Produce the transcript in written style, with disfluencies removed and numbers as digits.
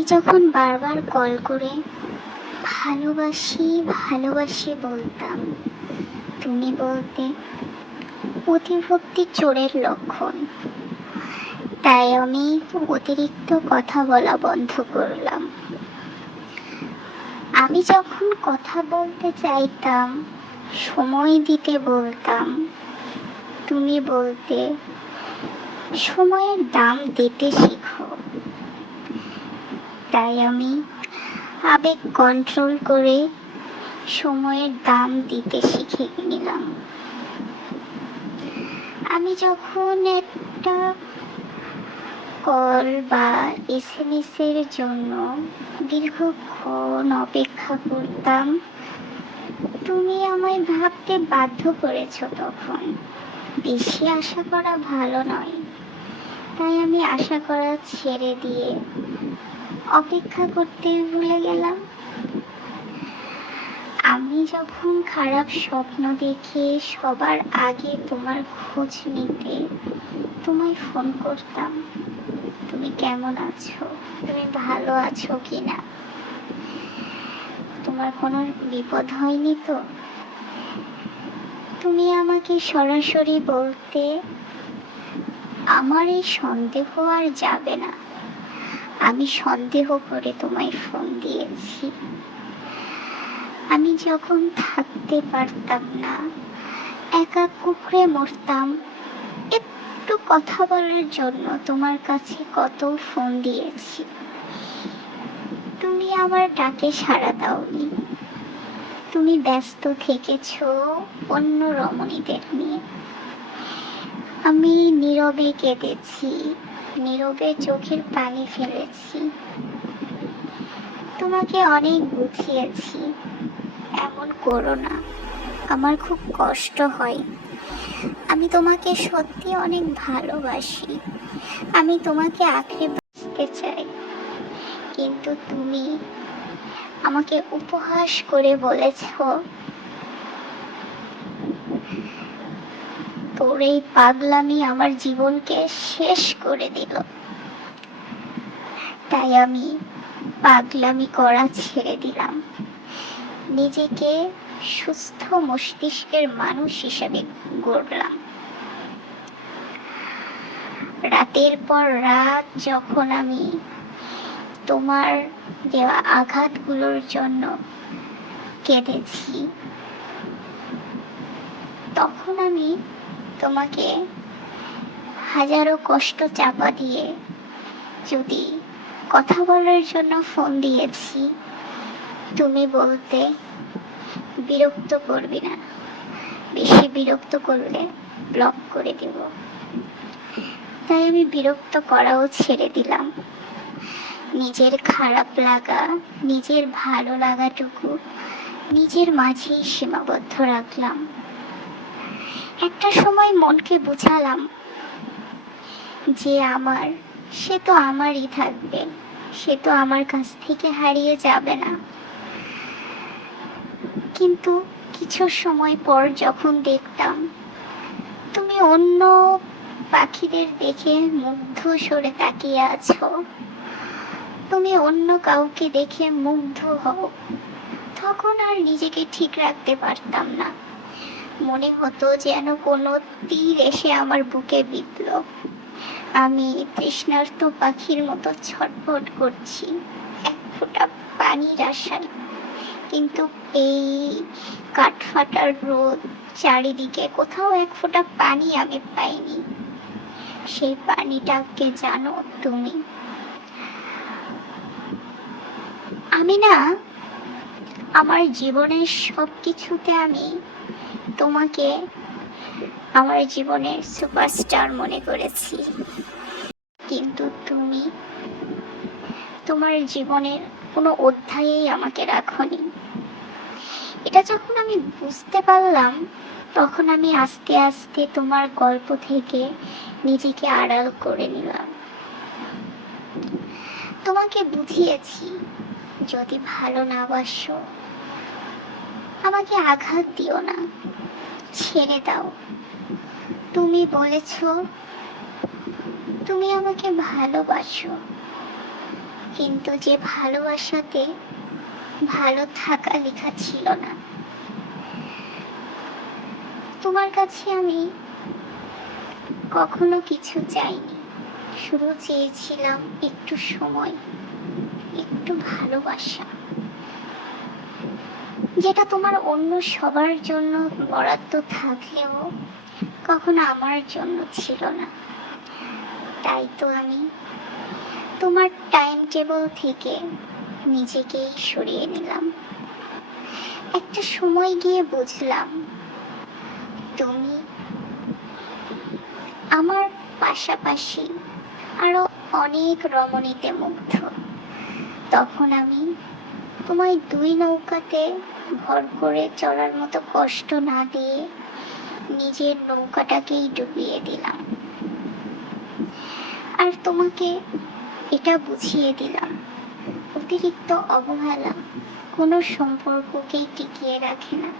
আমি যখন বারবার কল করে ভালোবাসি ভালোবাসি বলতাম, তুমি বলতে অতিভক্তি চোরের লক্ষণ। তাই আমি অতিরিক্ত কথা বলা বন্ধ করলাম। আমি যখন কথা বলতে চাইতাম, সময় দিতে বলতাম, তুমি বলতে সময়ের দাম দিতে শিখো। তাই আমি আবেগ কন্ট্রোল করে সময়ের দাম দিতে শিখে নিলাম। আমি যখন একটা কল বা SMS এর জন্য দীর্ঘক্ষণ অপেক্ষা করতাম, তুমি আমায় ভাবতে বাধ্য করেছ। তখন বেশি আশা করা ভালো নয়, তাই আমি আশা করা ছেড়ে দিয়ে অপেক্ষা করতে ভুলে গেলাম। আমি যখন খারাপ স্বপ্ন দেখে সবার আগে তোমার খোঁজ নিতে তোমায় ফোন করতাম, তুমি কেমন আছো, তুমি ভালো আছো কিনা, তোমার কোনো বিপদ হয়নি তো, তুমি আমাকে সরাসরি বলতে আমার এই সন্দেহ আর যাবে না। আমি সন্দেহ করে তোমায় ফোন দিয়েছি। আমি যখন থাকতে পারতাম না, একা কুঁকড়ে মরতাম, একটু কথা বলার জন্য তোমার কাছে কত ফোন দিয়েছি, তুমি আমার ডাকে সাড়া দাওনি। তুমি ব্যস্ত থেকেছ অন্য রমণীদের নিয়ে। আমি নীরবে কেঁদেছি, নীরবে চোখের পানি ফেলেছি, তোমাকে অনেক বুঝিয়েছি এমন করো না, আমার খুব কষ্ট হয়। আমি তোমাকে সত্যি অনেক ভালোবাসি, আমি তোমাকে আঁকড়ে বাঁচতে চাই। কিন্তু তুমি আমাকে উপহাস করে বলেছ, তোর এই পাগলামি আমার জীবনকে শেষ করে দিল। তাই আমি পাগলামি করা ছেড়ে দিলাম, নিজেকে সুস্থ মস্তিষ্কের মানুষ হিসেবে গড়লাম। রাতের পর রাত যখন আমি তোমার দেওয়া আঘাতগুলোর জন্য কেঁদেছি, তখন আমি তোমাকে হাজারো কষ্ট চাপা দিয়ে যদি কথা বলার জন্য ফোন দিয়েছি, তুমি বলতে বিরক্ত করবি না, বেশি বিরক্ত করলে ব্লক করে দেব। তাই আমি বিরক্ত করাও ছেড়ে দিলাম। নিজের খারাপ লাগা, নিজের ভালো লাগাটুকু নিজের মাঝেই সীমাবদ্ধ রাখলাম। একটা সময় মনকে বুঝালাম যে আমার, সে তো আমারই থাকবে, সে তো আমার কাছ থেকে হারিয়ে যাবে না। কিন্তু কিছু সময় পর যখন দেখতাম তুমি অন্য পাখিদের দেখে মুগ্ধ সরে তাকিয়ে আছো, তুমি অন্য কাউকে দেখে মুগ্ধ হও, তখন আর নিজেকে ঠিক রাখতে পারতাম না। মনে হতো যেন কোনো তীর এসে আমার বুকে বিঁধল। আমি তৃষ্ণার্ত পাখির মতো ছটফট করছি এক ফোঁটা পানির আশায়। কিন্তু এই কাঠফাটার রোদ, চারিদিকে কোথাও এক ফোঁটা পানি আমি পাইনি। সেই পানিটাকে জানো তুমি? আমি না, আমার জীবনের সবকিছুতে আমি তোমাকে আমার জীবনের সুপারস্টার মনে করেছি, কিন্তু তুমি তোমার জীবনের কোনো অধ্যায়েই আমাকে রাখোনি। এটা যখন আমি বুঝতে পারলাম, তখন আমি আস্তে আস্তে তোমার গল্প থেকে নিজেকে আড়াল করে নিলাম। তোমাকে বুঝিয়েছি, যদি ভালো না বাসো আমাকে আঘাত দিও না, ছেড়ে দাও। তুমি বলেছ তুমি আমাকে ভালোবাসো, কিন্তু যে ভালোবাসাতে ভালো থাকা লেখা ছিল না। তোমার কাছে আমি কখনো কিছু চাইনি, শুধু চেয়েছিলাম একটু সময়, একটু ভালোবাসা, যেটা তোমার অন্য সবার জন্য বরাদ্দ থাকলেও কখনো আমার জন্য ছিল না। তাই তো আমি তোমার টাইম টেবিল থেকে নিজেকেই সরিয়ে নিলাম। একটা সময় গিয়ে বুঝলাম তুমি আমার পাশাপাশি আরো অনেক রমণীতে মুগ্ধ। তখন আমি তোমায় দুই নৌকাতে ভর করে চড়ার মতো কষ্ট না দিয়ে নিজের নৌকাটাকেই ডুবিয়ে দিলাম। আর তোমাকে এটা বুঝিয়ে দিলাম, অতিরিক্ত অবহেলা কোনো সম্পর্ককেই টিকিয়ে রাখে না।